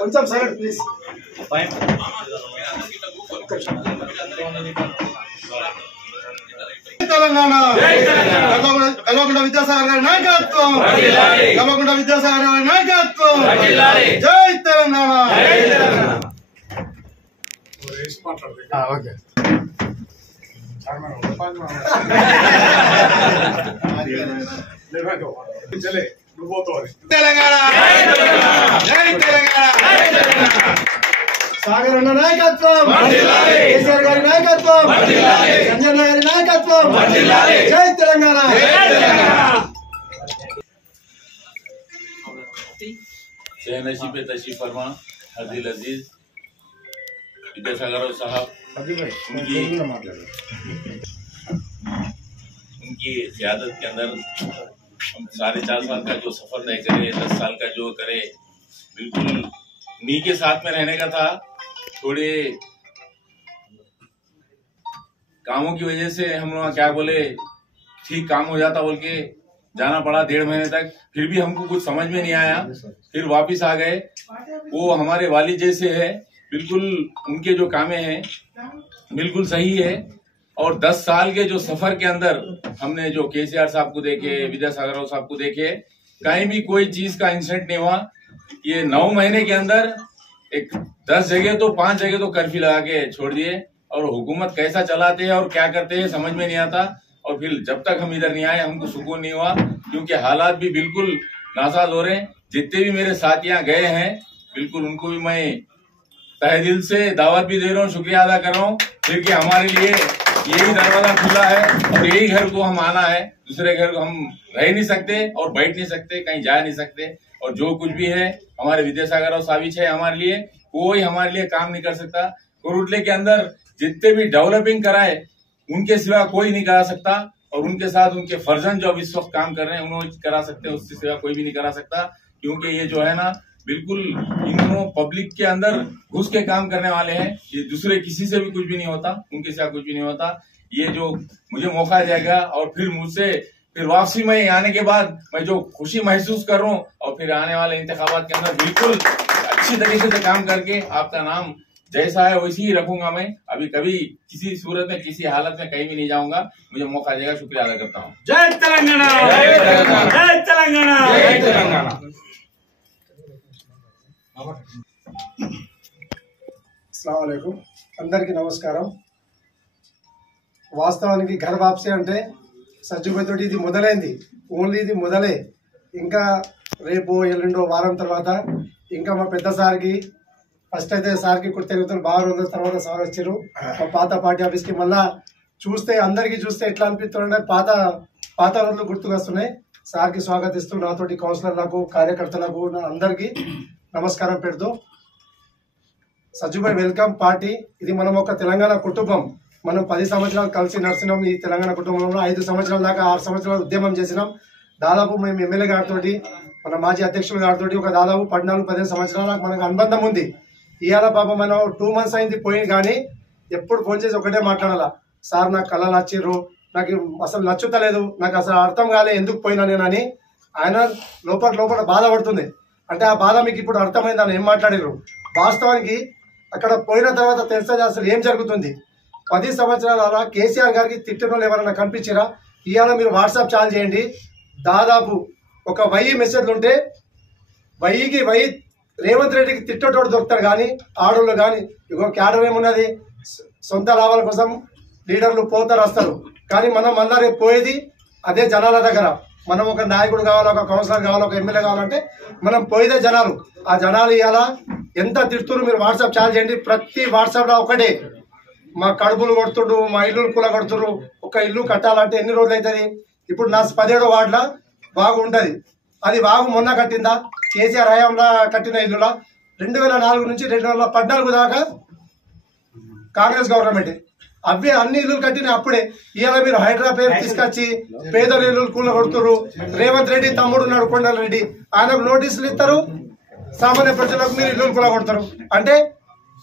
కొంచెం silent please. Telangana Kalvakuntla Vidyasagar గారి నాయకత్వం, కల్వకుంట్ల విద్యాసాగర్ గారి నాయకత్వం. జై తెలంగాణ. ఓకే తెలంగాణ, జై తెలంగాణ. సాగర్ అన్న నాయకత్వం, కేసీఆర్ గారి నాయకత్వం, సంజయ్ గారి నాయకత్వం. జై తెలంగాణ. शहनशीब तशरीफ फरमा अजील अजीज विद्यासागर साहब, उनकी क़यादत के अंदर हम 4.5 साल का जो सफर तय करे, 10 साल का जो करे, बिल्कुल उन्हीं के साथ में रहने का था। थोड़े कामों की वजह से हम लोग क्या बोले ठीक काम हो जाता बोल के जाना पड़ा 1.5 महीने तक, फिर भी हमको कुछ समझ में नहीं आया, फिर वापिस आ गए। वो हमारे वालिद जैसे है, बिल्कुल उनके जो कामें हैं बिल्कुल सही है। और 10 साल के जो सफर के अंदर हमने जो केसीआर साहब को देखे, विद्यासागर राव साहब को देखे, कहीं भी कोई चीज का इंसिडेंट नहीं हुआ। ये 9 महीने के अंदर एक 10 जगह तो 5 जगह तो कर्फ्यू लगा के छोड़ दिए, और हुकूमत कैसा चलाते हैं और क्या करते हैं समझ में नहीं आता। और फिर जब तक हम इधर नहीं आए हमको सुकून नहीं हुआ, क्योंकि हालात भी बिल्कुल नासाज हो रहे हैं। जितने भी मेरे साथियां गए हैं बिल्कुल उनको भी मैं तहे दिल से दावत भी दे रहा हूँ, शुक्रिया अदा कर रहा हूँ। फिर कि हमारे लिए यही दरवाजा खुला है और यही घर को हम आना है, दूसरे घर को हम रह नहीं सकते और बैठ नहीं सकते, कहीं जा नहीं सकते। और जो कुछ भी है हमारे विद्यासागर राव साबित है, हमारे लिए कोई हमारे लिए काम नहीं कर सकता। कोरुटले के अंदर जितने भी डेवलपिंग कराए उनके सिवा कोई नहीं करा सकता, और उनके साथ उनके फर्जन जो अब इस वक्त काम कर रहे हैं उन्होंने करा सकते हैं, उससे सिवा कोई भी नहीं करा सकता। क्योंकि ये जो है ना बिल्कुल इन दोनों पब्लिक के अंदर घुस के काम करने वाले हैं, ये दूसरे किसी से भी कुछ भी नहीं होता, उनके सिवा कुछ भी नहीं होता। ये जो मुझे मौका दिया गया और फिर मुझसे फिर वापसी में आने के बाद मैं जो खुशी महसूस कर रहा हूँ, और फिर आने वाले इंतखाबात के अंदर बिल्कुल अच्छी तरीके से काम करके आपका नाम जैसा है वैसे ही रखूंगा। मैं अभी कभी किसी सूरत में किसी हालत में कहीं भी नहीं जाऊंगा, मुझे मौका देगा, शुक्रिया अदा करता हूँ। जय तेलंगाना, जय तेलंगाना, जय तेलंगाना, जय तेलंगाना। अस्सलाम वालेकुम, అందరికీ నమస్కారం। వాస్తవానికి घर वापसी అంటే సజ్జుబతోటి ఇది మొదలైంది, ఓన్లీ ఇది మొదలే। ఇంకా రేపు ఎల్లుండో వారం తర్వాత ఇంకా మా పెద్ద సార్కి ఫస్ట్ అయితే సార్కి కృతజ్ఞతలు, బాగా రోజుల తర్వాత సార్ వచ్చారు మా పాత పార్టీ ఆఫీస్కి। మళ్ళా చూస్తే అందరికీ చూస్తే ఎట్లా అనిపిస్తుందంటే పాత రోజులు గుర్తుకొస్తున్నాయి। సార్కి స్వాగతిస్తూ నాతోటి కౌన్సిలర్లకు, కార్యకర్తలకు అందరికీ నమస్కారం పెడుతూ, సజ్జుభాయ్ వెల్కమ్ పార్టీ ఇది మనం ఒక తెలంగాణ కుటుంబం। మనం 10 సంవత్సరాలు కలిసి నడిచినాం ఈ తెలంగాణ కుటుంబంలో। 5 సంవత్సరాల దాకా 6 సంవత్సరాలు ఉద్యమం చేసినాం। దాదాపు మేము ఎమ్మెల్యే గారితో, మన మాజీ అధ్యక్షులు గారితో ఒక దాదాపు 14-15 సంవత్సరాల మనకు అనుబంధం ఉంది। ఇవాళ పాపం మనం 2 months అయింది పోయి, కానీ ఎప్పుడు ఫోన్ చేసి ఒకటే మాట్లాడాలా, సార్ నాకు కళలు నచ్చిర్రు, నాకు అసలు నచ్చుతలేదు, నాకు అసలు అర్థం కాలే ఎందుకు పోయినా నేనని ఆయన లోపల బాధపడుతుంది। అంటే ఆ బాధ మీకు ఇప్పుడు అర్థమైంది అని ఏం మాట్లాడారు। వాస్తవానికి అక్కడ పోయిన తర్వాత తెలుస్తుంది అసలు ఏం జరుగుతుంది। 10 సంవత్సరాల అలా కేసీఆర్ గారికి తిట్టిన వాళ్ళు ఎవరైనా కనిపించారా? ఇవాళ మీరు వాట్సాప్ చాలు చేయండి, దాదాపు ఒక 1000 మెసేజ్లు ఉంటే 1000కి 1000 రేవంత్ రెడ్డికి తిట్టేటోడు దొరుకుతారు, కానీ ఆడోళ్ళు కానీ ఇగో క్యాడర్ ఏమున్నది, సొంత లాభాల కోసం లీడర్లు పోతారు వస్తారు, కానీ మనం మళ్ళా రేపు పోయేది అదే జనాల దగ్గర। మనం ఒక నాయకుడు కావాలా, ఒక కౌన్సిలర్ కావాలా, ఒక ఎమ్మెల్యే కావాలంటే మనం పోయేదే జనాలు। ఆ జనాలు ఇవాళ ఎంత తిడుతున్నారు మీరు వాట్సాప్ చాలు చేయండి। ప్రతి వాట్సాప్లో ఒకటే, మా కడుపులు కొడుతుడు, మా ఇల్లు కూల కొడుతురు, ఒక ఇల్లు కట్టాలంటే ఎన్ని రోజులు అవుతుంది? ఇప్పుడు నా 17వ వార్డులో బాగు ఉంటుంది, అది బాగు మొన్న కట్టిందా? కేసీఆర్ హయాంలో కట్టిన ఇల్లులా 2004 నుంచి 2014 దాకా కాంగ్రెస్ గవర్నమెంట్ అవి అన్ని ఇల్లు కట్టిన అప్పుడే। ఇవాళ మీరు హైడ్రా పేరు తీసుకొచ్చి పేదల ఇల్లు కూల కొడుతున్నారు। రేవంత్ రెడ్డి తమ్ముడు ఉన్నాడు కొండల రెడ్డి, ఆయనకు నోటీసులు ఇస్తారు, సామాన్య ప్రజలకు మీరు ఇల్లు కూల కొడతారు। అంటే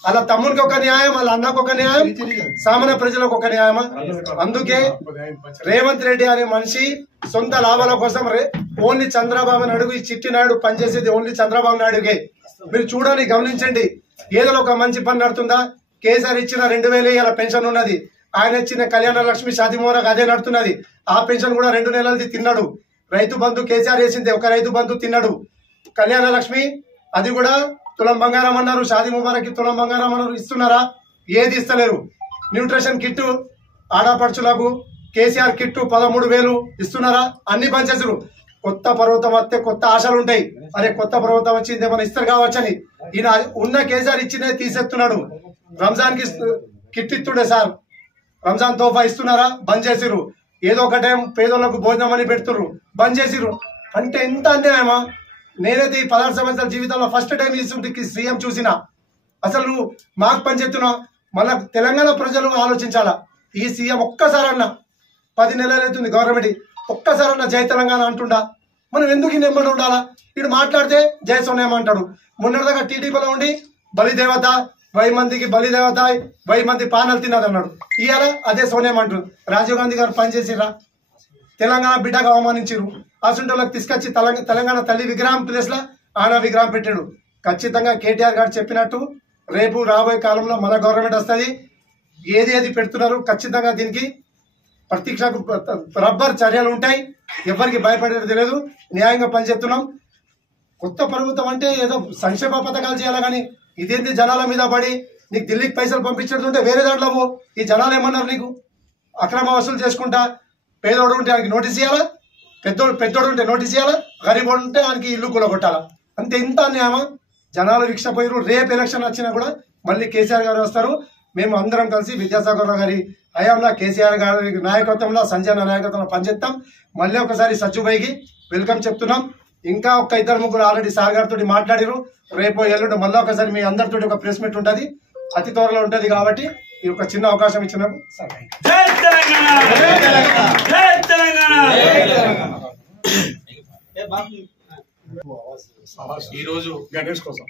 వాళ్ళ తమ్మునికి ఒక న్యాయం, వాళ్ళ అన్నకు ఒక న్యాయం, సామాన్య ప్రజలకు ఒక న్యాయమా? అందుకే రేవంత్ రెడ్డి అనే మనిషి సొంత లాభాల కోసం ఓన్లీ చంద్రబాబు నాయుడు, ఈ చిట్టి నాయుడు పనిచేసేది ఓన్లీ చంద్రబాబు నాయుడుకే. మీరు చూడండి, గమనించండి, ఏదో ఒక మంచి పని నడుతుందా? కేసీఆర్ ఇచ్చిన 2000 ఇలా పెన్షన్ ఉన్నది, ఆయన ఇచ్చిన కళ్యాణ లక్ష్మి షాదిమోహన్ అదే నడుతున్నది. ఆ పెన్షన్ కూడా 2 నెలలది తిన్నాడు. రైతు బంధు కేసీఆర్ వేసింది, ఒక రైతు బంధు తిన్నాడు. కళ్యాణ లక్ష్మి అది కూడా తులం బంగారం అన్నారు, షాదీ ముబారక్ తులం బంగారం అన్నారు, ఇస్తున్నారా? ఏది ఇస్తలేరు. న్యూట్రిషన్ కిట్టు ఆడపడుచులకు కేసీఆర్ కిట్టు 13,000 ఇస్తున్నారా? అన్ని పనిచేసారు. కొత్త పర్వతం వస్తే కొత్త ఆశలు ఉంటాయి. అరే కొత్త పర్వతం వచ్చింది ఏమైనా ఇస్తారు కావచ్చని ఈయన ఉన్న కేసీఆర్ ఇచ్చినే తీసేస్తున్నాడు. రంజాన్ కి కిట్ ఇస్తుండే సార్, రంజాన్ తోఫా ఇస్తున్నారా? బంద్ చేసిరు. ఏదో ఒక టైం పేదోళ్లకు భోజనం అని పెడుతుర్రు, బంద్ చేసిరు. అంటే ఎంత అన్యాయమా? నేనైతే ఈ 16 సంవత్సరాల జీవితంలో ఫస్ట్ టైం ఈ సీఎం చూసిన. అసలు మాకు పనిచేస్తున్నా మళ్ళా తెలంగాణ ప్రజలు ఆలోచించాలా. ఈ సీఎం ఒక్కసారన్నా 10 నెలలు అవుతుంది గవర్నమెంట్, ఒక్కసారన్నా జై తెలంగాణ అంటుండా? మనం ఎందుకు ఈ నెంబర్ ఉండాలా? వీడు మాట్లాడితే జై సోనియా అంటాడు. మొన్నటిదాకా టీడీపీలో ఉండి బలిదేవత 1000 మందికి బలిదేవత 1000 మంది పానలు తిన్నదన్నాడు. ఇవాళ అదే సోనియా అంటారు. రాజీవ్ గాంధీ గారు పనిచేసిరా? తెలంగాణ బిడ్డగా అవమానించారు. అసంటోళ్ళకి తీసుకొచ్చి తెలంగాణ తల్లి విగ్రహం ప్లేస్ లో ఆయన విగ్రహం పెట్టాడు. ఖచ్చితంగా కేటీఆర్ గారు చెప్పినట్టు రేపు రాబోయే కాలంలో మన గవర్నమెంట్ వస్తుంది. ఏది పెడుతున్నారు ఖచ్చితంగా దీనికి ప్రతీక్షకు రబ్బర్ చర్యలు ఉంటాయి. ఎవరికి భయపడేది తెలియదు. న్యాయంగా పనిచేస్తున్నాం. కొత్త ప్రభుత్వం అంటే ఏదో సంక్షేమ పథకాలు చేయాలి కానీ ఇదేంటి జనాల మీద పడి నీకు ఢిల్లీకి పైసలు పంపించేస్తుంటే వేరే దాంట్లో ఈ జనాలు ఏమన్నారు? నీకు అక్రమ వసూలు చేసుకుంటా పేదోడు ఉంటే ఆయనకి నోటీస్ ఇవ్వాలా? పెద్దోడు ఉంటే నోటీస్ ఇవ్వాలా? గరీబోడు ఉంటే ఆయనకి ఇల్లు కూలగొట్టాలా? అంతే. ఇంత అన్యాయమా? జనాలు రిక్షపోయారు. రేపు ఎలక్షన్ వచ్చినా కూడా మళ్ళీ కేసీఆర్ గారు వస్తారు. మేము అందరం కలిసి విద్యాసాగర్ గారి హయాంలో కేసీఆర్ గారి నాయకత్వంలో సంజయ్ నాయకత్వంలో పనిచేస్తాం. మళ్ళీ ఒకసారి సజ్జుబాయికి వెల్కమ్ చెప్తున్నాం. ఇంకా ఒక 2-3 ఆల్రెడీ సార్ గారితో మాట్లాడిరు. రేపు ఎల్లుండి మళ్ళీ ఒకసారి మీ అందరితో ఒక ప్రెస్ మీట్ ఉంటుంది, అతి త్వరలో ఉంటుంది. కాబట్టి ఈ ఒక చిన్న అవకాశం ఇచ్చినప్పుడు సార్ ఈ రోజు గణేష్ కోసం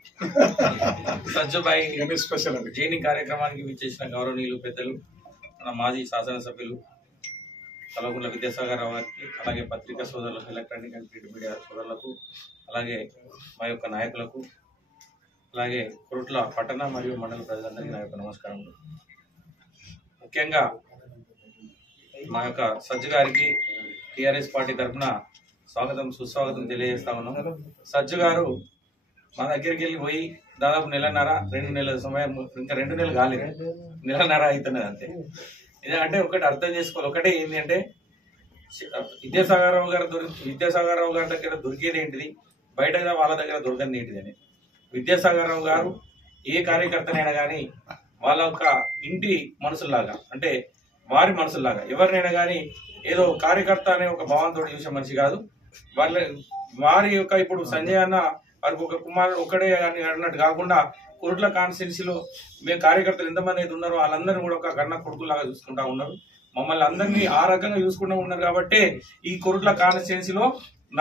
సజ్జబాయి గణేష్ స్పెషల్ ట్రైనింగ్ కార్యక్రమానికి విచ్చేసిన గౌరవనీయులు పెద్దలు మన మాజీ శాసనసభ్యులు కల్వకుంట్ల విద్యాసాగర్ రావు గారికి, అలాగే పత్రికా సోదరులకు, ఎలక్ట్రానిక్ అండ్ ప్రింట్ మీడియా సోదరులకు, అలాగే మా యొక్క నాయకులకు, అలాగే కొరుట్ల పట్టణ మరియు మండల ప్రజలందరికీ నా యొక్క నమస్కారములు. ముఖ్యంగా మా యొక్క సజ్జు గారికి టీఆర్ఎస్ పార్టీ తరఫున స్వాగతం సుస్వాగతం తెలియజేస్తా ఉన్నాం. సజ్జు గారు మా దగ్గరికి వెళ్ళి పోయి దాదాపు 1.5-2 నెలల సమయం, ఇంకా 2 నెలలు కాలేదు, 1.5 అవుతున్నది అంతే. అంటే ఒకటి అర్థం చేసుకోవాలి. ఒకటే ఏంటి అంటే విద్యాసాగర్ రావు గారి దగ్గర దొరికేది ఏంటిది, బయట వాళ్ళ దగ్గర దొరకది ఏంటిది అని. విద్యాసాగర్ రావు గారు ఏ కార్యకర్తనైనా కానీ వాళ్ళ యొక్క ఇంటి మనుషుల్లాగా, అంటే వారి మనుషుల్లాగా, ఎవరినైనా కానీ ఏదో కార్యకర్త అనే ఒక భావంతో చూసే మనిషి కాదు. వారి యొక్క ఇప్పుడు సంజయ్ అన్న వారికి ఒక కుమారుడు ఒక్కడే అని అన్నట్టు కాకుండా కొరుట్ల కాన్స్టిట్యున్సీలో మేము కార్యకర్తలు ఎంతమంది అయితే ఉన్నారో వాళ్ళందరినీ కూడా ఒక కన్న కొడుకులాగా చూసుకుంటా ఉన్నారు. మమ్మల్ని అందరినీ ఆ రకంగా చూసుకుంటూ ఉన్నారు. కాబట్టి ఈ కొరుట్ల కాన్స్టిట్యున్సీలో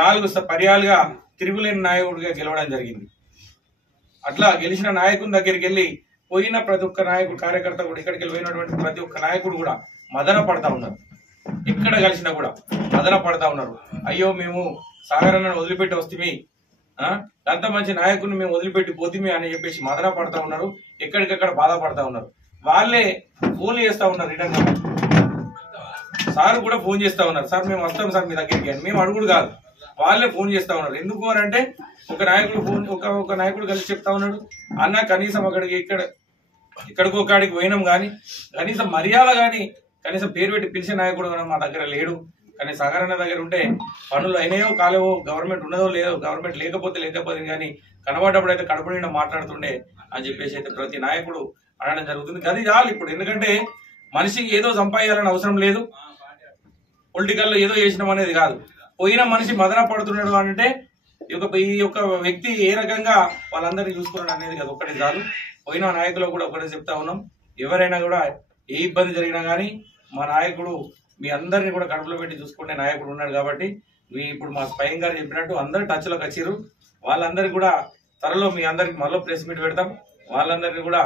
4 పర్యాలుగా తిరుగులేని నాయకుడిగా గెలవడం జరిగింది. అట్లా గెలిచిన నాయకుని దగ్గరికి వెళ్ళి పోయిన ప్రతి ఒక్క నాయకుడు, కార్యకర్త కూడా, ఇక్కడికి వెళ్ళి పోయినటువంటి ప్రతి ఒక్క నాయకుడు కూడా మదన పడతా ఉన్నారు. ఎక్కడ కలిసినా కూడా మదన పడతా ఉన్నారు. అయ్యో మేము సాగరన్నను వదిలిపెట్టి వస్తే, అంత మంచి నాయకుడిని మేము వదిలిపెట్టి పోతిమి అని చెప్పేసి మదన పడతా ఉన్నారు. ఎక్కడికక్కడ బాధపడతా ఉన్నారు. వాళ్ళే ఫోన్ చేస్తా ఉన్నారు. రిటర్న్ సార్ కూడా ఫోన్ చేస్తా ఉన్నారు. సార్ మేము వస్తాం సార్ మీ దగ్గరికి అని. మేము అడుగుడు కాదు, వాళ్ళే ఫోన్ చేస్తా ఉన్నారు. ఎందుకు అని అంటే ఒక నాయకుడు కలిసి చెప్తా ఉన్నాడు, అన్న కనీసం ఇక్కడికో కాడికి పోయినాం కానీ కనీసం మర్యాద కానీ కనీసం పేరు పెట్టి పిలిచే నాయకుడు మా దగ్గర లేడు. కానీ సాగరన్న దగ్గర ఉంటే పనులు అయినాయో కాలేవో, గవర్నమెంట్ ఉన్నదో లేదో, గవర్నమెంట్ లేకపోతే కానీ కనబడ్డప్పుడు అయితే కడుపు నిండా మాట్లాడుతుండే అని చెప్పేసి అయితే ప్రతి నాయకుడు అనడం జరుగుతుంది. అది చాలు ఇప్పుడు. ఎందుకంటే మనిషికి ఏదో సంపాదించాలని అవసరం లేదు, పొలిటికల్లో ఏదో చేసినాం అనేది కాదు. పోయిన మనిషి మదన పడుతున్నాడు అంటే ఈ యొక్క వ్యక్తి ఏ రకంగా వాళ్ళందరినీ చూసుకున్నాడు అనేది కదా ఒక్కటి చాలు. పోయిన నాయకులు కూడా ఒకటే చెప్తా ఉన్నాం, ఎవరైనా కూడా ఏ ఇబ్బంది జరిగినా కానీ మా నాయకుడు మీ అందరినీ కూడా కడుపులో పెట్టి చూసుకునే నాయకుడు ఉన్నాడు. కాబట్టి ఇప్పుడు మా స్వయం గారు చెప్పినట్టు అందరు టచ్లోకి వచ్చారు. వాళ్ళందరికీ కూడా త్వరలో మీ అందరికి మళ్ళీ ప్రెస్ మీట్ పెడతాం. వాళ్ళందరినీ కూడా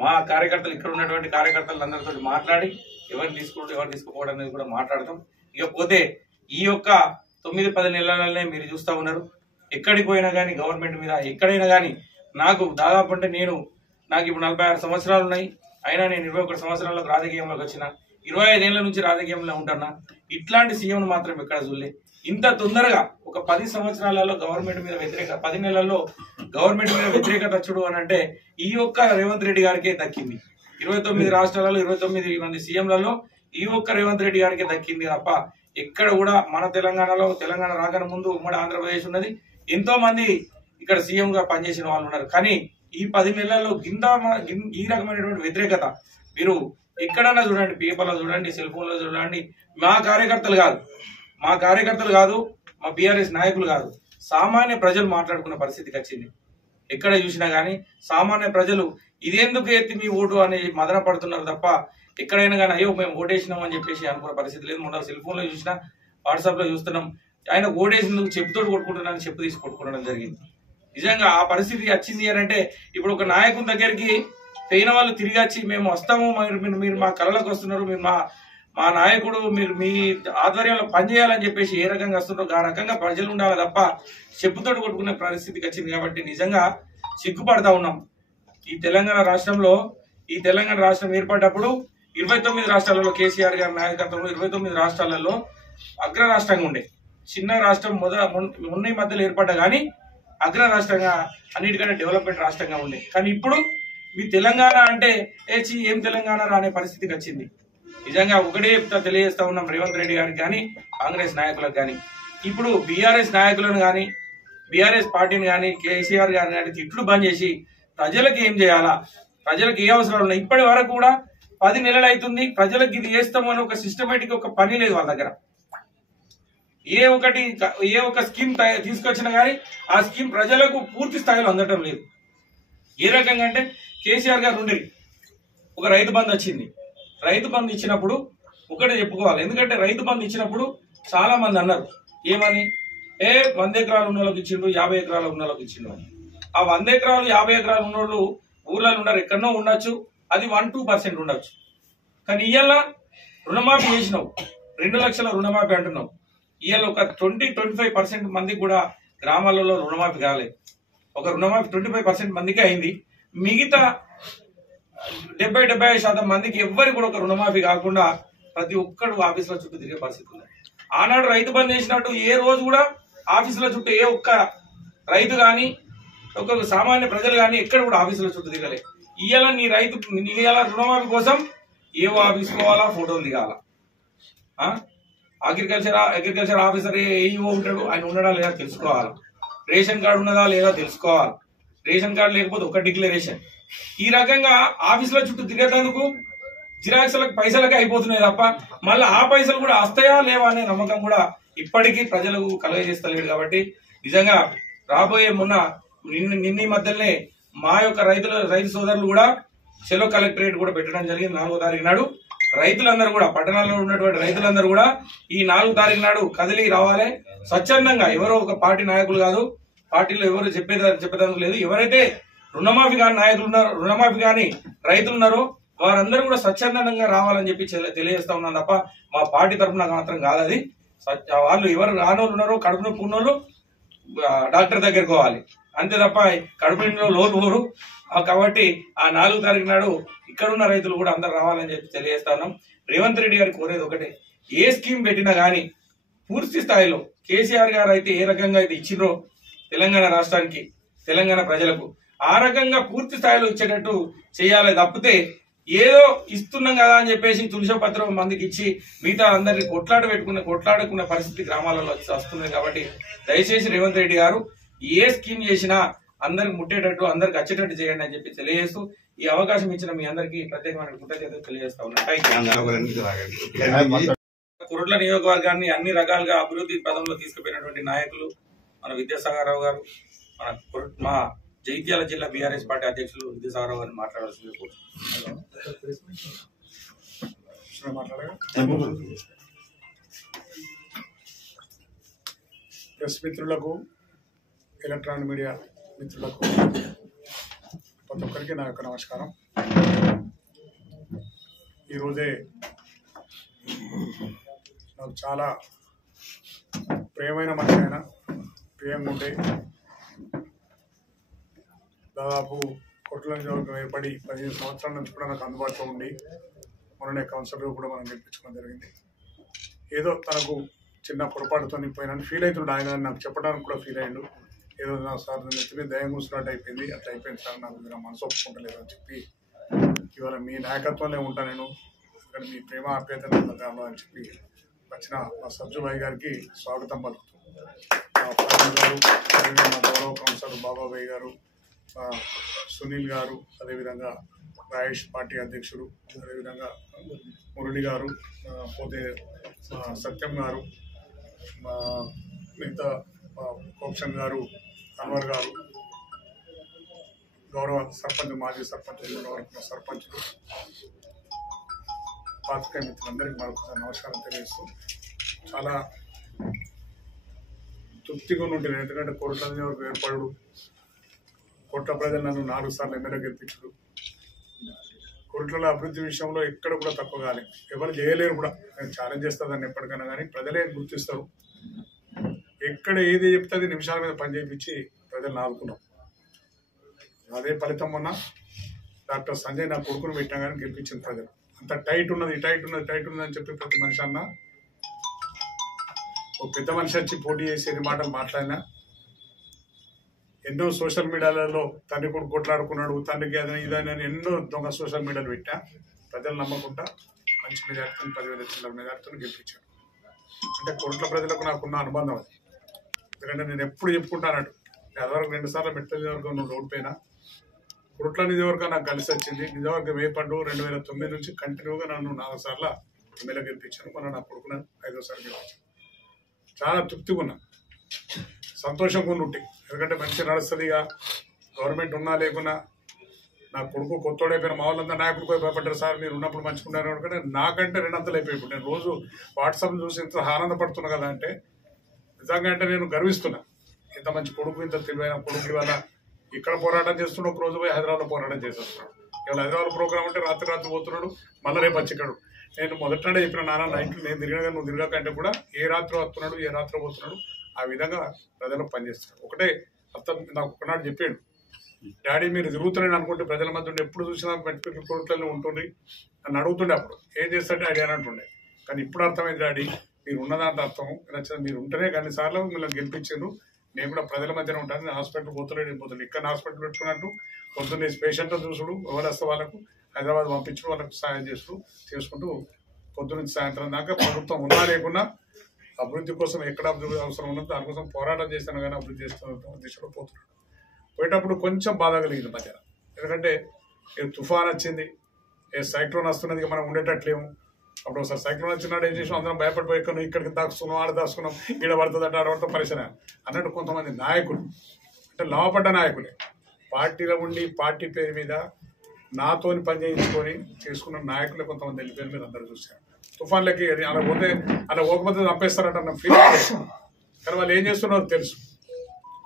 మా కార్యకర్తలు ఇక్కడ ఉన్నటువంటి కార్యకర్తలు అందరితో మాట్లాడి ఎవరు తీసుకుంటూ ఎవరు తీసుకుపోవడం అనేది కూడా మాట్లాడతాం. ఇకపోతే ఈ యొక్క 9-10 నెలలనే మీరు చూస్తా ఉన్నారు, ఎక్కడికి పోయినా కానీ గవర్నమెంట్ మీద ఎక్కడైనా కానీ నాకు దాదాపు అంటే నాకు ఇప్పుడు 46 సంవత్సరాలు ఉన్నాయి, అయినా నేను 21 సంవత్సరాలకు రాజకీయంలోకి వచ్చిన, 25 ఏళ్ల నుంచి రాజకీయంలో ఉంటున్నా. ఇట్లాంటి సీఎంను మాత్రం ఎక్కడ చూడలే. ఇంత తొందరగా ఒక 10 సంవత్సరాలలో గవర్నమెంట్ మీద 10 నెలల్లో గవర్నమెంట్ మీద వ్యతిరేకత వచ్చుడు అని అంటే ఈ ఒక్క రేవంత్ రెడ్డి గారికే దక్కింది. 29 రాష్ట్రాలలో 29 మంది సీఎంలలో ఈ ఒక్క రేవంత్ రెడ్డి గారికే దక్కింది తప్ప ఎక్కడ కూడా మన తెలంగాణ రాకన ముందు ఉమ్మడి ఆంధ్రప్రదేశ్ ఉన్నది, ఎంతో మంది ఇక్కడ సీఎం గా పనిచేసిన వాళ్ళు ఉన్నారు. కానీ ఈ 10 నెలల్లో ఈ రకమైనటువంటి వ్యతిరేకత మీరు ఎక్కడన్నా చూడండి, పేపర్లో చూడండి, సెల్ ఫోన్ లో చూడండి. మా కార్యకర్తలు కాదు, మా బీఆర్ఎస్ నాయకులు కాదు, సామాన్య ప్రజలు మాట్లాడుకున్న పరిస్థితికి వచ్చింది. ఎక్కడ చూసినా గానీ సామాన్య ప్రజలు ఇదెందుకు ఎత్తి మీ ఓటు అని మదన పడుతున్నారు తప్ప ఎక్కడైనా కానీ అయ్యో మేము ఓటేసినాం అని చెప్పేసి అనుకున్న పరిస్థితి లేదు. మొన్న సెల్ ఫోన్ లో చూసినా, వాట్సాప్ లో చూస్తున్నాం, ఆయన ఓటేసినందుకు చెప్పుతోటి కొట్టుకుంటున్నాను, చెప్పు తీసి కొట్టుకోవడం జరిగింది. నిజంగా ఆ పరిస్థితి వచ్చింది అని అంటే ఇప్పుడు ఒక నాయకుని దగ్గరికి పోయిన వాళ్ళు తిరిగి వచ్చి మేము వస్తాము, మీరు మా కళలకు వస్తున్నారు, మీరు మా నాయకుడు మీరు మీ ఆధ్వర్యంలో పనిచేయాలని చెప్పేసి ఏ రకంగా వస్తున్నారో ఆ రకంగా ప్రజలు ఉండాలి తప్ప చెప్పుతోటి కొట్టుకునే పరిస్థితికి వచ్చింది. కాబట్టి నిజంగా సిగ్గుపడతా ఉన్నాం. ఈ తెలంగాణ రాష్ట్రం ఏర్పడ్డప్పుడు 29 రాష్ట్రాలలో కేసీఆర్ గారి నాయకత్వంలో 29 రాష్ట్రాలలో అగ్ర రాష్ట్రంగా ఉండే, చిన్న రాష్ట్రం మొన్న మధ్యలో ఏర్పడ్డ కానీ అగ్ర రాష్ట్రంగా అన్నిటికంటే డెవలప్మెంట్ రాష్ట్రంగా ఉండే. కానీ ఇప్పుడు మీ తెలంగాణ అంటే ఏం తెలంగాణ అనే పరిస్థితికి వచ్చింది. నిజంగా ఒకటే తెలియజేస్తా ఉన్నాం రేవంత్ రెడ్డి గారికి కానీ కాంగ్రెస్ నాయకులకు కానీ, ఇప్పుడు బీఆర్ఎస్ నాయకులను కానీ బీఆర్ఎస్ పార్టీని కానీ కేసీఆర్ గారిని కానీ తిట్లు బంద్ చేసి ప్రజలకు ఏం చేయాలా, ప్రజలకు ఏ అవసరాలు ఉన్నాయి, ఇప్పటి వరకు కూడా 10 నెలలు అవుతుంది, ప్రజలకు ఇది చేస్తామని ఒక సిస్టమేటిక్ ఒక పని లేదు వాళ్ళ దగ్గర. ఏ ఒక స్కీమ్ తీసుకొచ్చినా కానీ ఆ స్కీమ్ ప్రజలకు పూర్తి స్థాయిలో అందటం లేదు. ఏ రకంగా అంటే కేసీఆర్ గారు ఉండేది ఒక రైతు బంధు వచ్చింది, రైతు బంధు ఇచ్చినప్పుడు ఒకటే చెప్పుకోవాలి. ఎందుకంటే రైతు బంధు ఇచ్చినప్పుడు చాలా మంది అన్నారు ఏమని, 100 ఎకరాలు ఉన్న వాళ్ళకి ఇచ్చిండు, 50 ఎకరాలు ఉన్న వాళ్ళకి ఇచ్చిండు అని. ఆ 100 ఎకరాలు 50 ఎకరాలు ఉన్నోళ్ళు ఊర్లలో ఉండరు, ఎక్కడనో ఉండొచ్చు, అది 1-2% ఉండొచ్చు. కానీ ఇవాళ రుణమాఫీ చేసినావు, 2 లక్షల రుణమాఫీ అంటున్నావు. ఇవాళ ఒక 20-25% మందికి కూడా గ్రామాలలో రుణమాఫీ కాలేదు. ఒక రుణమాఫీ 25% మందికి అయింది, మిగతా 70-75% మందికి ఎవ్వరికి కూడా ఒక రుణమాఫీ కాకుండా ప్రతి ఒక్కడు ఆఫీసుల చుట్టూ తిరిగే పరిస్థితి ఉంది. ఆనాడు రైతు బంద్ చేసినట్టు ఏ రోజు కూడా ఆఫీసుల చుట్టూ ఏ ఒక్క రైతు కానీ ఒక్కొక్క సామాన్య ప్రజలు కానీ ఎక్కడ కూడా ఆఫీసుల చుట్టూ తిరగలే. ఇవాళ రుణమాఫీ కోసం ఏవో ఆఫీస్ పోవాలా, ఫోటోలు దిగాల. అగ్రికల్చర్ ఆఫీసర్ ఏఈఓ ఉంటాడు, ఆయన ఉన్నాడా లేదా తెలుసుకోవాలా, రేషన్ కార్డు ఉన్నదా లేదా తెలుసుకోవాలి, రేషన్ కార్డు లేకపోతే ఒక డిక్లరేషన్. ఈ రకంగా ఆఫీసుల చుట్టూ తిరిగేందుకు జిరాక్స్లకు పైసలకే అయిపోతున్నాయి తప్ప మళ్ళీ ఆ పైసలు కూడా వస్తాయా లేవా అనే నమ్మకం కూడా ఇప్పటికీ ప్రజలకు కలుగజేస్తలేడు. కాబట్టి నిజంగా రాబోయే నిన్న మధ్యలోనే మా యొక్క రైతు సోదరులు కూడా చెలో కలెక్టరేట్ కూడా పెట్టడం జరిగింది. 4వ తారీఖు నాడు రైతులందరూ కూడా, పట్టణాల్లో ఉన్నటువంటి రైతులందరూ కూడా ఈ 4వ తారీఖు నాడు కదిలి రావాలి. స్వచ్ఛందంగా ఎవరో ఒక పార్టీ నాయకులు కాదు, పార్టీలో ఎవరు చెప్పేదానికి లేదు. ఎవరైతే రుణమాఫీ కాని నాయకులు ఉన్నారో, రుణమాఫీ కాని రైతులు ఉన్నారో వారందరూ కూడా స్వచ్ఛందంగా రావాలని చెప్పి తెలియజేస్తా ఉన్నాను తప్ప మా పార్టీ తరఫున మాత్రం కాదు. అది వాళ్ళు ఎవరు రానోళ్ళు ఉన్నారో, కడుపు నొప్పి ఉన్నోళ్ళు డాక్టర్ దగ్గరికి పోవాలి అంతే తప్ప కడుపు నిండిలో లోటు పోరు. కాబట్టి ఆ 4వ తారీఖు నాడు ఇక్కడున్న రైతులు కూడా అందరు రావాలని చెప్పి తెలియజేస్తా ఉన్నాం. రేవంత్ రెడ్డి గారికి కోరేది ఒకటే, ఏ స్కీమ్ పెట్టినా గానీ పూర్తి స్థాయిలో కేసీఆర్ గారు అయితే ఏ రకంగా అయితే ఇచ్చిండ్రో తెలంగాణ రాష్ట్రానికి, తెలంగాణ ప్రజలకు ఆ రకంగా పూర్తి స్థాయిలో ఇచ్చేటట్టు చేయాలి తప్పితే ఏదో ఇస్తున్నాం కదా అని చెప్పేసి తులసి పత్రం మందికి ఇచ్చి మిగతా అందరినీ కొట్లాడుకునే పరిస్థితి గ్రామాలలో వస్తుంది. కాబట్టి దయచేసి రేవంత్ రెడ్డి గారు ఏ స్కీమ్ చేసినా అందరికి ముట్టేటట్టు, అందరికి వచ్చేటట్టు చేయండి అని చెప్పి తెలియజేస్తూ ఈ అవకాశం ఇచ్చిన మీ అందరికీ ప్రత్యేకమైన కృతజ్ఞతలు తెలియజేస్తా ఉన్నాను. కురుట్ల నియోజకవర్గాన్ని అన్ని రకాలుగా అభివృద్ధి పదంలో తీసుకుపోయినటువంటి నాయకులు మన విద్యాసాగర్ రావు గారు, మా జగిత్యాల జిల్లా బీఆర్ఎస్ పార్టీ అధ్యక్షులు విద్యాసాగర్ రావు గారిని మాట్లాడాల్సింది ప్రెస్ మిత్రులకు, ఎలక్ట్రానిక్ మీడియా మిత్రులకు ప్రతి ఒక్కరికి నా యొక్క నమస్కారం. ఈరోజే నాకు చాలా ప్రియమైన మనిషి అయినా ప్రియంగా ఉంటే దాదాపు కొట్ల నియోజకవర్గం ఏర్పడి 15 సంవత్సరాల నుంచి కూడా నాకు అందుబాటులో ఉండి మొన్ననే కౌన్సిలర్ కూడా మనం గెలిపించుకోవడం జరిగింది. ఏదో తనకు చిన్న పొరపాటుతో పోయినాను ఫీల్ అవుతుండే ఆయన, నాకు చెప్పడానికి కూడా ఫీల్ అయ్యాడు. ఏదో నా సార్ నెత్తిమీద దయం కూర్చున్నట్టు అయిపోయింది, అట్లా అయిపోయింది సార్, నాకు నా మనసు ఒప్పుకుంటలేదు అని చెప్పి ఇవాళ మీ నాయకత్వంలో ఉంటాను నేను, ఇక్కడ మీ ప్రేమ ఆప్యాయతలు అని చెప్పి వచ్చిన మా సజ్జుబాయి గారికి స్వాగతం పలుకుతూ, మా ప్రవీణ్ గారు, అదేవిధంగా మా గౌరవ కౌన్సిలర్ బాబాబాయి గారు, సునీల్ గారు, అదేవిధంగా రాయేష్ పార్టీ అధ్యక్షుడు, అదేవిధంగా మురళి గారు, పోతే సత్యం గారు, మిగతా కోప్షన్ గారు, అన్వర్ గారు, గౌరవ సర్పంచ్, మాజీ సర్పంచ్, సర్పంచులు, పాత్రికేయ మిత్రులందరికీ మరొకసారి నమస్కారం తెలియజేస్తూ చాలా తృప్తిగా ఉంటుంది. ఎందుకంటే కోట్ల వరకు ఏర్పడు, కోట్ల ప్రజలు నన్ను 4 సార్లు ఎమ్మెల్యే గెలిపించడు. కోట్ల అభివృద్ధి విషయంలో ఎక్కడ కూడా తక్కువ కాలేదు, ఎవరు చేయలేరు కూడా. నేను ఛాలెంజ్ చేస్తాను ఎప్పటికైనా, కానీ ప్రజలే గుర్తిస్తారు. ఎక్కడ ఏది చెప్తే అది నిమిషాల మీద పని చేయించి ప్రజలను ఆదుకున్నాం. అదే ఫలితం మొన్న డాక్టర్ సంజయ్ నా కొడుకును పెట్టినా కానీ గెలిపించింది ప్రజలు. అంత టైట్ ఉన్నది, టైట్ ఉన్నది అని చెప్పి ప్రతి మనిషి అన్న, ఒక పెద్ద మనిషి వచ్చి పోటీ చేసి ఎన్ని మాటలు మాట్లాడినా, ఎన్నో సోషల్ మీడియాలలో తండ్రి కూడా కొట్లాడుకున్నాడు, తండ్రికి అదని ఇదని ఎన్నో దొంగ సోషల్ మీడియాలు పెట్టా, ప్రజలు నమ్మకుండా మంచి మెజార్టీతో 10,000 చిల్లర మెజార్టీతో గెలిపించాడు. అంటే కోట్ల ప్రజలకు నాకున్న అనుబంధం అది. ఎందుకంటే నేను ఎప్పుడు చెప్పుకుంటానట్టు, అదివరకు 2 సార్లు మెట్ల నియోజకవర్గం నువ్వు ఓడిపోయినా, కోట్ల నియోజకవర్గం నాకు కలిసి వచ్చింది. నియోజకవర్గం ఏర్పడ్డు 2009 నుంచి కంటిన్యూగా నన్ను 4 సార్లు ఎమ్మెల్యే గెలిపించాను. మన నా కొడుకున 5వ సారి గెలిపించాను. చాలా తృప్తిగా ఉన్నా, సంతోషంగా ఉండి. ఎందుకంటే మంచి నడుస్తుందిగా, గవర్నమెంట్ ఉన్నా లేకున్నా. నా కొడుకు కొత్తోడైపోయిన మా వాళ్ళంతా నాయకుడికి పోయి భయపడ్డారు, సార్ మీరు ఉన్నప్పుడు మంచుకున్నారు అనుకుంటే నాకంటే 2 అంతలు అయిపోయి. నేను రోజు వాట్సాప్ చూసి ఇంత ఆనందపడుతున్నా కదా అంటే, నిజంగా అంటే నేను గర్విస్తున్నా. ఇంత మంచి కొడుకు, ఇంత తెలివైన కొడుకు ఇవాళ ఇక్కడ పోరాటం చేస్తున్నాడు, ఒక రోజు పోయి హైదరాబాద్లో పోరాటం చేసేస్తున్నాడు. ఇవాళ హైదరాబాద్ ప్రోగ్రామ్ అంటే రాత్రి పోతున్నాడు, మళ్ళీ రేపు వచ్చికాడు. నేను మొదటనే చెప్పిన నాన్న నైట్లు నేను తిరిగినా నువ్వు తిరగకంటే కూడా ఏ రాత్రి వస్తున్నాడు, ఏ రాత్రి పోతున్నాడు, ఆ విధంగా ప్రజలకు పనిచేస్తున్నాడు. ఒకటే అర్థం నాకు ఒకనాడు చెప్పాడు, డాడీ మీరు తిరుగుతున్నాను అనుకుంటే ప్రజల మధ్య ఉండి ఎప్పుడు చూసినా మెట్టు కోట్లలో ఉంటుంది నన్ను అడుగుతుండే. అప్పుడు ఏం చేస్తాడే డాడీ అని అంటుండే. కానీ ఇప్పుడు అర్థమైంది, డాడీ మీరు ఉన్నదాంట్లో అర్థం నచ్చింది, మీరు ఉంటేనే కొన్ని సార్లు మిమ్మల్ని గెలిపించారు. నేను కూడా ప్రజల మధ్యన ఉంటాను, నేను హాస్పిటల్ పోతున్నాడు ఇక్కడ హాస్పిటల్ పెట్టుకున్నట్టు పొద్దున్నే పేషెంట్ చూసుడు, ఎవరు వస్తే వాళ్ళకు హైదరాబాద్ పంపించడం, వాళ్ళకు సాయం చేసుకుంటూ పొద్దున్నుంచి సాయంత్రం దాకా ప్రభుత్వం ఉన్నా లేకున్నా అభివృద్ధి కోసం ఎక్కడ అభివృద్ధి అవసరం ఉన్నదో దానికోసం పోరాటం చేస్తాను, కానీ అభివృద్ధి చేస్తున్న దిశలో పోతున్నాడు. పోయేటప్పుడు కొంచెం బాధ కలిగింది మధ్యాహ్నం. ఎందుకంటే తుఫాన్ వచ్చింది, సైక్లోన్ వస్తున్నది, మనం ఉండేటట్లేము. అప్పుడు ఒకసారి సైక్లోన్ వచ్చినాడు ఏం చేసాం, అందరం భయపడిపోయి ఇక్కడికి దాచుకున్నాం, ఆడ దాచుకున్నాం, ఈడ పడుతుంది అంటే ఆడపడితే పరిచయం అన్నట్టు కొంతమంది నాయకులు, అంటే లాభపడ్డ నాయకులే, పార్టీలో ఉండి పార్టీ పేరు మీద నాతోని పని చేయించుకొని చేసుకున్న నాయకులే కొంతమంది వెళ్ళిపోయారు. మీరు అందరూ చూశారు. తుఫాన్లకి అలా పోతే అలా పోకపోతే చంపేస్తారట అన్న ఫీల్. కానీ వాళ్ళు ఏం చేస్తున్నారో తెలుసు,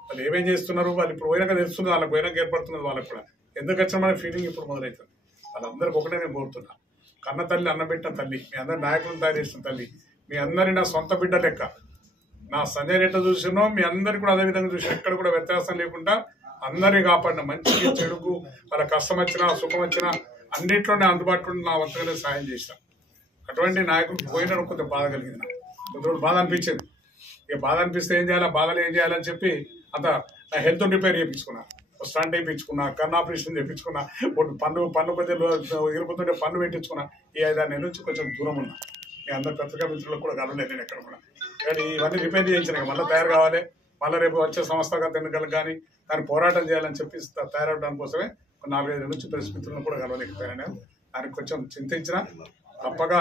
వాళ్ళు ఏమేం చేస్తున్నారు, వాళ్ళు ఇప్పుడు పోయినాక తెలుస్తుంది, వాళ్ళకి పోయినాక ఏర్పడుతున్నది వాళ్ళకి కూడా. ఎందుకు వచ్చిన మన ఫీలింగ్ ఇప్పుడు మొదలవుతుంది. వాళ్ళందరికీ ఒకటే నేను కోరుతున్నా, కన్న తల్లి అన్నబెట్టిన తల్లి, మీ అందరి నాయకులను తయారు చేసిన తల్లి, మీ అందరి నా సొంత బిడ్డ లెక్క. నా సంజయ్ రెడ్డి చూసినో మీ అందరికి కూడా అదే విధంగా చూసిన, ఎక్కడ కూడా వ్యత్యాసం లేకుండా అందరినీ కాపాడిన, మంచికి చెడుకు వాళ్ళ కష్టం వచ్చినా సుఖం వచ్చినా అన్నింటిలోనే అందుబాటులో నా వంతుగానే సాయం చేసిన అటువంటి నాయకుడు పోయిన కొంచెం బాధ కలిగింది. నాకు కొంచెం బాధ అనిపించింది. ఇక బాధ అనిపిస్తే ఏం చేయాలి, బాధలు ఏం చేయాలని చెప్పి అంత నా హెల్త్ రిపేర్ చేయించుకున్నా, స్టంట్ వేయించుకున్నా, కన్ను ఆపరేషన్ చేయించుకున్నా, పన్ను కొంచెం ఇరుపుతుంటే పన్ను పెట్టించుకున్నా. ఈ 5-6 నెలల నుంచి కొంచెం దూరం ఉన్నా. మీ అందరు పత్రికా మిత్రులకు కూడా కలవలేదు నేను ఎక్కడ కూడా. కానీ ఇవన్నీ రిపేర్ చేయించిన మళ్ళీ తయారు కావాలి, మళ్ళీ రేపు వచ్చే సంస్థాగత ఎన్నికలకు కానీ దాన్ని పోరాటం చేయాలని చెప్పి తయారవడానికి కోసమే 4-5 నెలల నుంచి ప్రెస్ మిత్రులను కూడా కలవలేకపోయాను. నేను దానికి కొంచెం చింతించిన. తప్పగా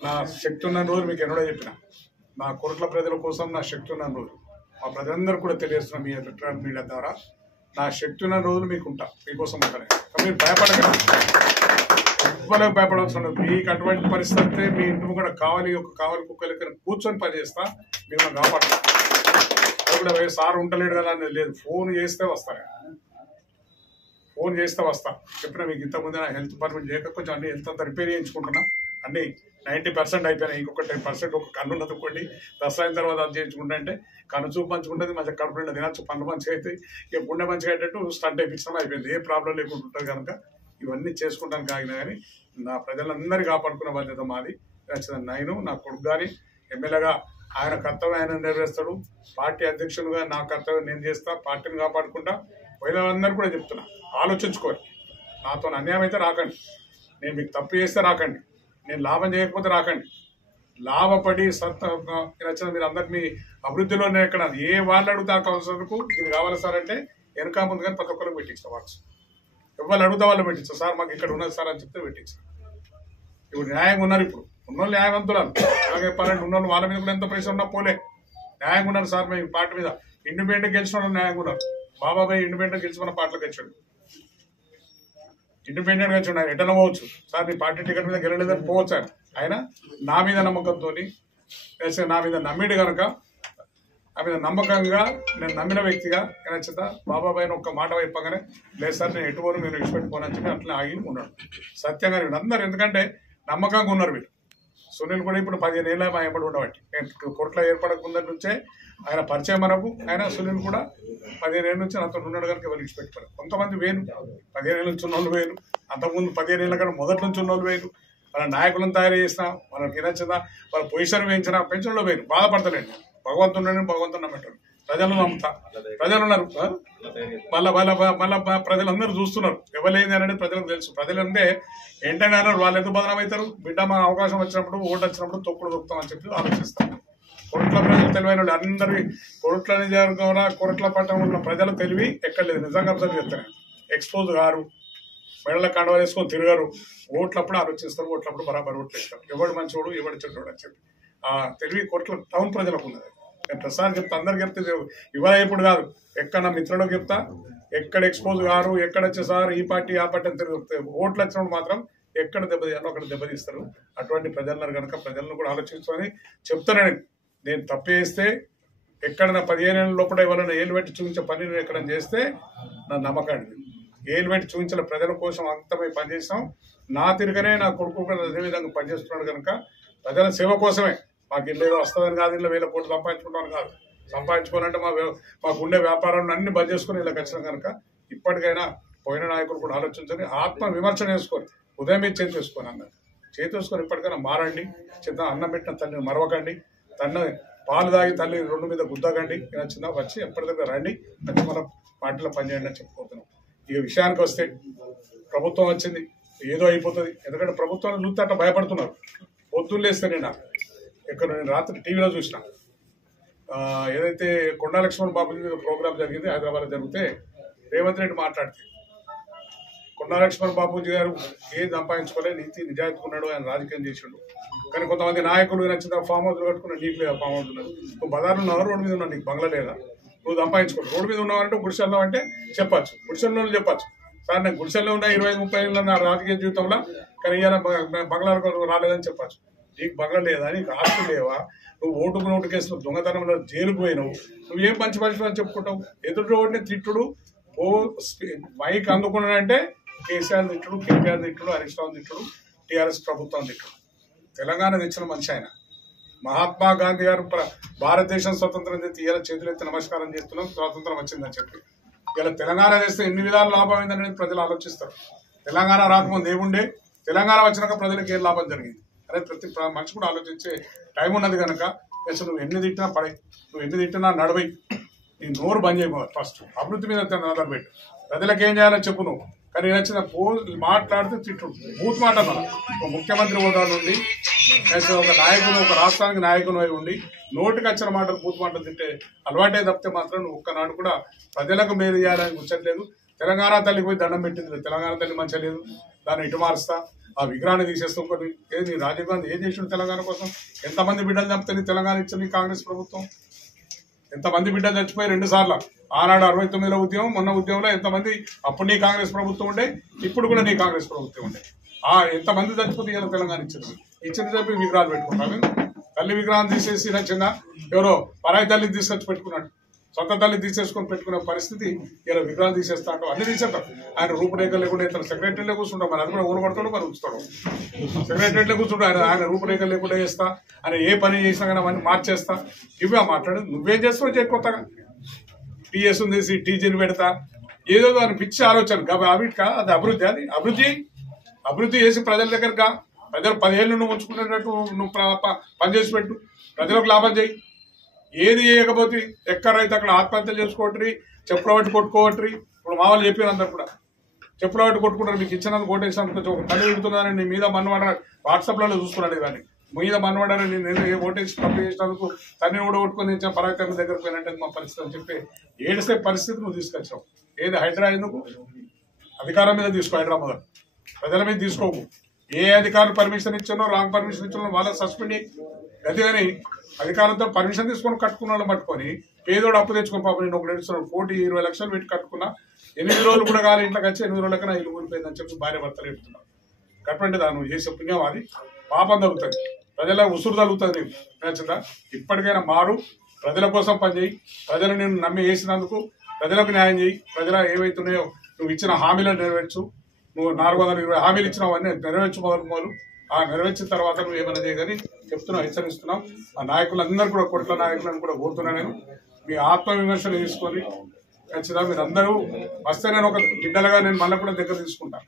నా శక్తి ఉన్న రోజు మీకు ఎన్నడో చెప్పిన, నా కోట్ల ప్రజల కోసం నా శక్తి ఉన్న రోజు మా ప్రజలందరూ కూడా తెలియజేస్తున్నాం మీ ఎలక్ట్రానిక్ మీడియా ద్వారా. నా శక్తి ఉన్న రోజులు మీకు ఉంటా, మీకోసం ఉంటాను. మీరు భయపడగలరు, ఎవ్వరికి భయపడవలసిన ఉండదు. మీకు అటువంటి పరిస్థితి మీ ఇంటి కూడా కావాలి కుక్కలకి కూర్చొని పనిచేస్తా, మేము కాపాడతాం. కూడా సార్ ఉండలేడు కదా అనేది లేదు, ఫోన్ చేస్తే వస్తారు. ఫోన్ చేస్తే వస్తా. చెప్పిన మీకు ఇంతకుముందు నా హెల్త్ డిపార్ట్మెంట్ చేయక కొంచెం అన్ని హెల్త్ అంతా రిపేర్ చేయించుకుంటున్నా, అన్ని 90% అయిపోయినాయి. ఇంకొక 10% ఒక కన్ను ఉన్నదుకోండి, దసరా అయిన తర్వాత అది చేయించుకుంటా అంటే కన్ను చూపు మంచిగా మంచిగా కడుపు నిండా తినచ్చు, పనులు మంచిగా అవుతాయి, ఇక గుండె మంచిగా అయ్యేటట్టు స్టంట్ అయిపించడం అయిపోయింది. ఏ ప్రాబ్లం లేకుండా ఉంటుంది కనుక ఇవన్నీ చేసుకుంటానికి ఆగినా కానీ నా ప్రజలందరినీ కాపాడుకునే బాధ్యత మాది. నేను నా కొడుకు కానీ ఎమ్మెల్యేగా ఆయన కర్తవ్యం ఆయన నెరవేరుస్తాడు, పార్టీ అధ్యక్షులుగా నా కర్తవ్యం నేను చేస్తా, పార్టీని కాపాడుకుంటా. వాళ్ళందరూ కూడా చెప్తున్నా, ఆలోచించుకోవాలి. నాతో అన్యాయం అయితే రాకండి, నేను మీకు తప్పు చేస్తే రాకండి, నేను లాభం చేయకపోతే రాకండి. లాభపడి నచ్చిన మీరు అందరు మీ అభివృద్ధిలోనే ఎక్కడ ఏ వాళ్ళు అడుగుతా కౌన్సిలర్కు ఇది కావాలి సార్ అంటే వెనక ముందు కానీ ప్రతి ఒక్కరికి పెట్టించా వాట్స్. ఎవరు అడుగుతా వాళ్ళు పెట్టించా, సార్ మాకు ఇక్కడ ఉన్నది సార్ అని చెప్తే పెట్టించా. ఇప్పుడు న్యాయంగా ఉన్నారు, ఇప్పుడు ఉన్నోళ్ళు న్యాయవంతురాలు. అలాగే పన్నెండు ఉన్నోళ్ళు వాళ్ళ మీద కూడా ఎంత ప్రెషర్ ఉన్నా పోలే న్యాయంగా ఉన్నారు సార్. మేము పార్టీ మీద ఇండిపెండెంట్ గెలిచిన వాళ్ళు న్యాయంగా ఉన్నారు. బాబాబాయ్ ఇండిపెండెంట్ గెలిచిన పార్టీలకు వచ్చాడు, ఇండిపెండెంట్ గా వచ్చాడు. ఆయన ఎటన పోవచ్చు సార్, నీ పార్టీ టికెట్ మీద గెలలేదని పోవచ్చు. ఆయన నా మీద నమ్మకంతో నా మీద నమ్మిడు కనుక ఆ మీద నమ్మకంగా నేను నమ్మిన వ్యక్తిగా నచ్చిత బాబాబాయ్ ఒక్క మాట వైపగానే లేదు సార్ నేను ఎటుపోను, నేను విడిచిపెట్టుకోనని చెప్పి అట్లా ఆగి ఉన్నాడు. సత్యంగా అందరు ఎందుకంటే నమ్మకంగా ఉన్నారు వీళ్ళు. సునీల్ కూడా ఇప్పుడు 15 ఏళ్ళ మా ఎంబడి ఉండబట్టి కోట్ల ఏర్పడకుందని నుంచే ఆయన పరిచయం మనకు. ఆయన సునీల్ కూడా 15 ఏళ్ళ నుంచి నాతో ఉన్నాడు కనుక ఎవరు విడిచిపెట్టుకోరు. కొంతమంది వేరు 15 ఏళ్ళ నుంచి ఉన్నోళ్ళు వేరు, అంతకుముందు 15 ఏళ్ళ కన్నా మొదటి నుంచి ఉన్నోళ్ళు వేరు. మన నాయకులను తయారు చేసినా, మనకి నచ్చిందా వాళ్ళ పొజిషన్ పెంచినా పెంచడంలో వేరు. బాధపడతలేండి, భగవంతుడు నమ్మటారు. ప్రజలను నమ్ముతా, ప్రజలు ఉన్నారు మళ్ళా ప్రజలందరూ చూస్తున్నారు. ఎవరేంది అనేది ప్రజలకు తెలుసు. ప్రజలంటే ఏంటనే వాళ్ళు ఎందుకు బదనం అవుతారు, బిడ్డ మన అవకాశం వచ్చినప్పుడు ఓటు వచ్చినప్పుడు తొక్కుడు దొక్కుతాం అని చెప్పి ఆలోచిస్తారు. కొరట్ల ప్రజలు తెలివైన వాళ్ళు అందరి కొరట్ల నిజాలు కొరట్ల పట్టణం ఉన్న ప్రజల తెలివి ఎక్కడ లేదు. నిజంగా చెప్తాను, ఎక్స్పోజ్ గారు మెడల కండవ వేసుకొని తిరగరు, ఓట్లప్పుడు ఆలోచిస్తారు, ఓట్లప్పుడు బరాబర్ ఓట్లు ఇస్తారు. ఎవడు మంచోడు ఎవడు చెడ్డోడు అని చెప్పి ఆ తెలివి కొరట్ల టౌన్ ప్రజలకు ఉన్నది. నేను ప్రసాద్ చెప్తా, అందరికి చెప్తే ఇవాళ ఇప్పుడు కాదు, ఎక్కడ నా మిత్రులకు చెప్తా, ఎక్కడ ఎక్స్పోజ్ గారు ఎక్కడ వచ్చేసారు ఈ పార్టీ ఆ పార్టీ అని తిరుగుతాయి. ఓట్లు వచ్చినప్పుడు మాత్రం ఎక్కడ దెబ్బతీయాలో అక్కడ దెబ్బతీస్తారు. అటువంటి ప్రజలను కనుక ప్రజలను కూడా ఆలోచించుకొని చెప్తానని. నేను తప్పు చేస్తే ఎక్కడ నా 15 ఏళ్ళ లోపల ఎవరైనా ఏళ్ళు పెట్టి చూపించే పని నేను ఎక్కడ చేస్తే నా నమ్మకాన్ని ఏళ్ళు పెట్టి చూపించిన ప్రజల కోసం అంతమై పనిచేస్తాం. నా తిరగనే నా కొడుకు అదేవిధంగా పనిచేస్తున్నాడు కనుక ప్రజల సేవ కోసమే. మాకు ఇల్లు ఏదో వస్తుందని కాదు, ఇల్లు 1000 కోట్లు సంపాదించుకుంటాను కాదు. సంపాదించుకోవాలంటే మాకుండే వ్యాపారాన్ని అన్ని బంద్ చేసుకుని ఇలా వచ్చినాం కనుక ఇప్పటికైనా పోయిన నాయకులు కూడా ఆలోచించుకొని ఆత్మ విమర్శ చేసుకొని ఉదయం మీద చేతి వేసుకొని అన్నారు చేతి వేసుకొని ఇప్పటికైనా మారండి. చిన్న అన్నం పెట్టిన తల్లిని మరవకండి, తన పాలు తాగి తల్లి 2 మీద గుద్దకండి. చిన్న వచ్చి ఎప్పటిదాకా రండి, వచ్చి మన పార్టీలో పనిచేయండి అని చెప్పుకోతున్నాం. ఇక విషయానికి వస్తే ప్రభుత్వం వచ్చింది ఏదో అయిపోతుంది. ఎందుకంటే ప్రభుత్వాన్ని చూస్తే అట్లా భయపడుతున్నారు. పొద్దున్న లేస్తే నేను ఇక్కడ నేను రాత్రి టీవీలో చూసిన ఏదైతే కొండా లక్ష్మణ్ బాబు ప్రోగ్రామ్ జరిగింది హైదరాబాద్లో జరిగితే రేవంత్ రెడ్డి మాట్లాడితే కొండా లక్ష్మణ్ బాబుజీ గారు ఏం సంపాదించుకోలే, నీతి నిజాయితీ ఉన్నాడు, ఆయన రాజకీయం చేసిండు. కానీ కొంతమంది నాయకులు నచ్చిన ఫామ్ హౌస్లు కట్టుకున్న నీకు లేదా ఫామ్ హౌస్ ఉన్నది, నువ్వు బజార్లో ఉన్నావు, రోడ్డు మీద ఉన్నావు, నీకు బంగ్లా లేదా, నువ్వు సంపాదించుకోవాలి. రోడ్డు మీద ఉన్నావంటే గుడిసెల్లో అంటే చెప్పచ్చు, గుడిసెల్లో చెప్పచ్చు సార్ నేను గుడిసెల్లో ఉన్న 25-30 ఏళ్ళ నా రాజకీయ జీవితంలో కానీ ఇవాళ బంగ్లాలకు రాలేదని చెప్పచ్చు. నీకు బంగ్లా లేదా, నీకు ఆస్తి లేవా, నువ్వు ఓటుకు నోటు కేసులు దొంగతనంలో జైలుకు పోయినావు, నువ్వేం మంచి మనిషి అని చెప్పుకుంటావు. ఎదుటి ఓడిని తిట్టుడు మైక్ అందుకున్నాడంటే కేసీఆర్ తిట్టుడు, కేటీఆర్ తిట్టుడు, హరీష్ రావు తిట్టుడు, టీఆర్ఎస్ ప్రభుత్వం తిట్టుడు. తెలంగాణ తెచ్చిన మనిషి ఆయన. మహాత్మా గాంధీ గారు భారతదేశం స్వతంత్రం చేసి ఇలా చేతులు ఎత్తి నమస్కారం చేస్తున్నాం స్వాతంత్రం వచ్చిందని చెప్పి. ఇలా తెలంగాణ చేస్తే ఎన్ని విధాలు లాభం అయిందనేది ప్రజలు ఆలోచిస్తారు. తెలంగాణ రాకముందు ఏముండే, తెలంగాణ వచ్చినాక ప్రజలకు ఏం లాభం జరిగింది అనేది ప్రతి మనిషి కూడా ఆలోచించే టైం ఉన్నది కనుక అసలు నువ్వు ఎన్ని తిట్టినా పడే, నువ్వు ఎన్ని తిట్టినా నడవై, నీ నోరు బంద్ చేయబోదు. ఫస్ట్ అభివృద్ధి మీద ఆధార పెట్టు, ప్రజలకు ఏం చేయాలో చెప్పు నువ్వు. కానీ నచ్చిన మాట్లాడితే తిట్టు బూత్ మాట ఒక ముఖ్యమంత్రి హోదా నుండి ఒక నాయకులు, ఒక రాష్ట్రానికి నాయకులు అయి ఉండి నోటికి వచ్చిన మాటలు బూత్ మాటలు తింటే అలవాటే తప్పితే మాత్రం నువ్వు ఒక్కనాడు కూడా ప్రజలకు మేలు చేయాలని కూర్చోట్లేదు. తెలంగాణ తల్లికి పోయి దండం పెట్టింది, తెలంగాణ తల్లి మంచిగా లేదు, దాన్ని ఇటు మారుస్తా, ఆ విగ్రహాన్ని తీసేస్తూ ఒకటి ఏది రాజీవ్ గాంధీ ఏం చేసిండు తెలంగాణ కోసం. ఎంతమంది బిడ్డలు చంపితే తెలంగాణ ఇచ్చింది కాంగ్రెస్ ప్రభుత్వం. ఎంతమంది బిడ్డలు చచ్చిపోయి 2 సార్లు, ఆనాడు 69లో ఉద్యమం, మొన్న ఉద్యమంలో ఎంతమంది. అప్పుడు నీ కాంగ్రెస్ ప్రభుత్వం ఉండే, ఇప్పుడు కూడా నీ కాంగ్రెస్ ప్రభుత్వం ఉండే. ఎంతమంది చచ్చిపోతే ఇలా తెలంగాణ ఇచ్చింది చెప్పి విగ్రహాలు పెట్టుకుంటాను. తల్లి విగ్రహం తీసేసి నచ్చిందా, ఎవరో పరాయి తల్లిని తీసుకొచ్చి పెట్టుకున్నాడు. సొంత తల్లి తీసేసుకొని పెట్టుకునే పరిస్థితి ఇలా విగ్రహాలు తీసేస్తా అంటాం, అన్ని తీసేస్తాం. ఆయన రూపురేఖలు లేకుండా ఇతను సెక్రటరీలో కూర్చుంటాం, మరి అది కూడా ఊనబడతాడు, మరి ఉంచుతాడు. సెక్రటరీలో కూర్చుంటాడు, ఆయన రూపురేఖలు లేకుండా చేస్తా, ఆయన ఏ పని చేసినా కానీ అవన్నీ మార్చేస్తా. ఇవే మాట్లాడు, నువ్వేం చేస్తావు చేయ కొత్తగా టీఎస్ ఉంది, టీజీని పెడతా, ఏదో అని పిచ్చి ఆలోచన అవిటికా అది అభివృద్ధి. అది అభివృద్ధి చేసి ప్రజల దగ్గరగా ప్రజలు 10 ఏళ్ళు నువ్వు ఉంచుకునేటట్టు నువ్వు పనిచేసి పెట్టు, ప్రజలకు లాభం చేయి. ఏది చేయకపోతే ఎక్కడైతే అక్కడ ఆత్మహత్యలు చేసుకోవట్రి, చెప్పుల పట్టి కొట్టుకోవట్రి. ఇప్పుడు మా వాళ్ళు చెప్పారు, అందరు కూడా చెప్పుల పట్టి కొట్టుకుంటారు. మీకు ఇచ్చినందుకు ఓటేసినందుకు తల్లి పెడుతున్నారని నీ మీద మన్నవాడారు, వాట్సాప్లలో చూసుకున్నాడు. కానీ మీద మన్నవాడారని నేను ఓటేసి తప్పు చేసినందుకు తల్లిని కూడా కొట్టుకొని ఇచ్చిన పరాక్రమ దగ్గర పోయినట్టు మా పరిస్థితి అని చెప్పి ఏడిసే పరిస్థితి నువ్వు తీసుకొచ్చావు. ఏది హైడ్రా ఎందుకు? అధికారం మీద తీసుకో, హైదరాబాద్ ప్రజల మీద తీసుకోకు. ఏ అధికారులు పర్మిషన్ ఇచ్చానో రాంగ్ పర్మిషన్ ఇచ్చానో వాళ్ళ సస్పెండ్ గది. కానీ అధికారులతో పర్మిషన్ తీసుకొని కట్టుకున్న వాళ్ళని పట్టుకొని పేదోడు అప్పు తెచ్చుకుని పాపం నేను ఒక 1,20 లక్షలు పెట్టి కట్టుకున్నా, 8 రోజులు కూడా కాదు ఇంట్లోకి వచ్చి 8 రోజులకన్నా ఇల్లు ఊరిపోయిందని చెప్పి భార్య భర్తలు చెప్తున్నారు. కట్టండి దాన్ని నువ్వు చేసే పుణ్యం అది పాపం తగ్గుతుంది, ప్రజల ఉసురు తగ్గుతుంది. నీకు నచ్చిందా? ఇప్పటికైనా మారు, ప్రజల కోసం పనిచేయి, ప్రజలు నేను నమ్మి వేసినందుకు ప్రజలకు న్యాయం చేయి. ప్రజల ఏవైతున్నాయో నువ్వు ఇచ్చిన హామీలను నెరవేర్చు. నువ్వు 420 హామీలు ఇచ్చినావన్నీ నెరవేర్చు మొదలు. ఆ నెరవేర్చిన తర్వాత నువ్వు ఏమైనా చేయగని చెప్తున్నావు, హెచ్చరిస్తున్నావు. ఆ నాయకులందరూ కూడా కొట్ల నాయకులను కూడా కోరుతున్నాను. నేను మీ ఆత్మవిమర్శలు తీసుకొని ఖచ్చితంగా మీరు అందరూ వస్తే నేను ఒక బిడ్డలుగా నేను మళ్ళీ కూడా దగ్గర తీసుకుంటాను.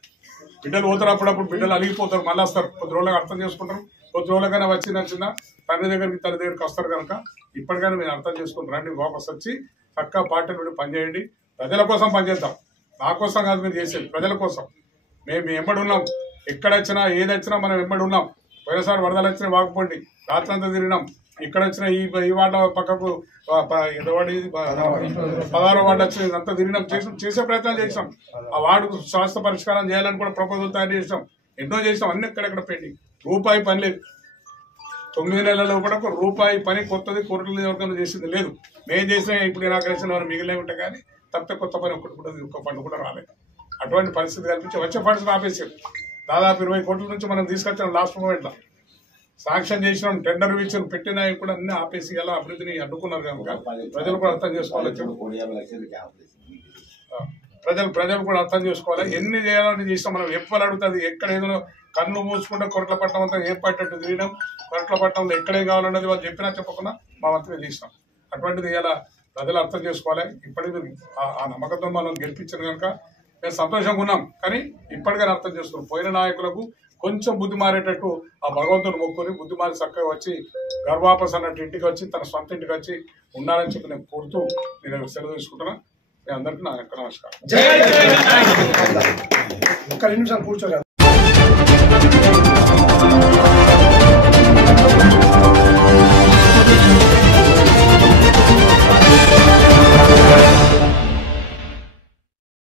బిడ్డలు పోతారు, అప్పుడప్పుడు బిడ్డలు అలిగిపోతారు, మళ్ళీ వస్తారు. కొద్ది రోజులుగా అర్థం చేసుకుంటారు, కొద్ది రోజులుగానే వచ్చి నచ్చిన తల్లి దగ్గరికి వస్తారు కనుక ఇప్పటికైనా మీరు అర్థం చేసుకుని రండి. వాపస్ వచ్చి చక్కగా పార్టీలు పెట్టి పనిచేయండి. ప్రజల కోసం పనిచేద్దాం, నా కోసం కాదు మీరు చేసేది, ప్రజల కోసం. మేము ఎంబడి ఉన్నాం, ఎక్కడొచ్చినా ఏదొచ్చినా మనం ఎంబడి ఉన్నాం. పోయినసారి వరదలు వచ్చినా వాకపోండి, రాత్రంతా తిరిగినాం. ఇక్కడ వచ్చిన ఈ వార్డు పక్కకు 16వ వార్డు వచ్చిన ఇదంతా తిరిగినాం, చేసే ప్రయత్నాలు చేసాం. ఆ వార్డుకు శాశ్వత పరిష్కారం చేయాలని కూడా ప్రపోజల్ తయారు చేసాం, ఎన్నో చేసాం. అన్ని ఎక్కడెక్కడ పెట్టి రూపాయి పని లేదు. 9 నెలల్లో కూడా రూపాయి పని కొత్తది కోర్టుల నియోజకవర్గంలో చేసింది లేదు. మేము చేసిన ఇప్పుడు ఇనాగ్రేషన్ వారు మిగిలే ఉంటాయి, కానీ తప్పితే కొత్త పని ఒకటి కూడా ఒక్క ఫండ్ కూడా రాలేదు. అటువంటి పరిస్థితి కల్పించి వచ్చే ఫండ్స్ ఆపేసారు. దాదాపు 20 కోట్ల నుంచి మనం తీసుకొచ్చాం. లాస్ట్ మూమెంట్లో శాంక్షన్ చేసినాం, టెండర్ ఇచ్చిన పెట్టినా కూడా అన్ని ఆపేసి ఎలా అభివృద్ధిని అడ్డుకున్నారు కనుక ప్రజలు కూడా అర్థం చేసుకోవాలి. ప్రజలు కూడా అర్థం చేసుకోవాలి. ఎన్ని చేయాలని చేసినాం మనం. ఎప్పుడు అడుగుతుంది ఎక్కడ ఏదో కన్ను మూసుకుంటే కొరట్లపట్నం అంతా ఏర్పడేటట్టు తిరిగినాం. కొరట్లపట్నంలో ఎక్కడే కావాలన్నది వాళ్ళు చెప్పినా చెప్పకుండా మా వంతుగా చేసినాం. అటువంటిది ఇలా ప్రజలు అర్థం చేసుకోవాలి. ఇప్పటికీ ఆ నమ్మకంతో మనం గెలిపించారు కనుక మేము సంతోషంగా ఉన్నాం. కానీ ఇప్పటికైనా అర్థం చేసుకున్నాం. పోయిన నాయకులకు కొంచెం బుద్ధి మారేటట్టు ఆ భగవంతుని మొక్కుని బుద్ధి మారి చక్కగా వచ్చి గర్వాపస్ అన్నట్టు ఇంటికి వచ్చి తన సొంత ఇంటికి వచ్చి ఉండాలని చెప్పి నేను కోరుతూ నేను సెలవు తీసుకుంటున్నా. మీ అందరికీ నా యొక్క నమస్కారం. ఒక్క 2 నిమిషాలు కూర్చోలేదు.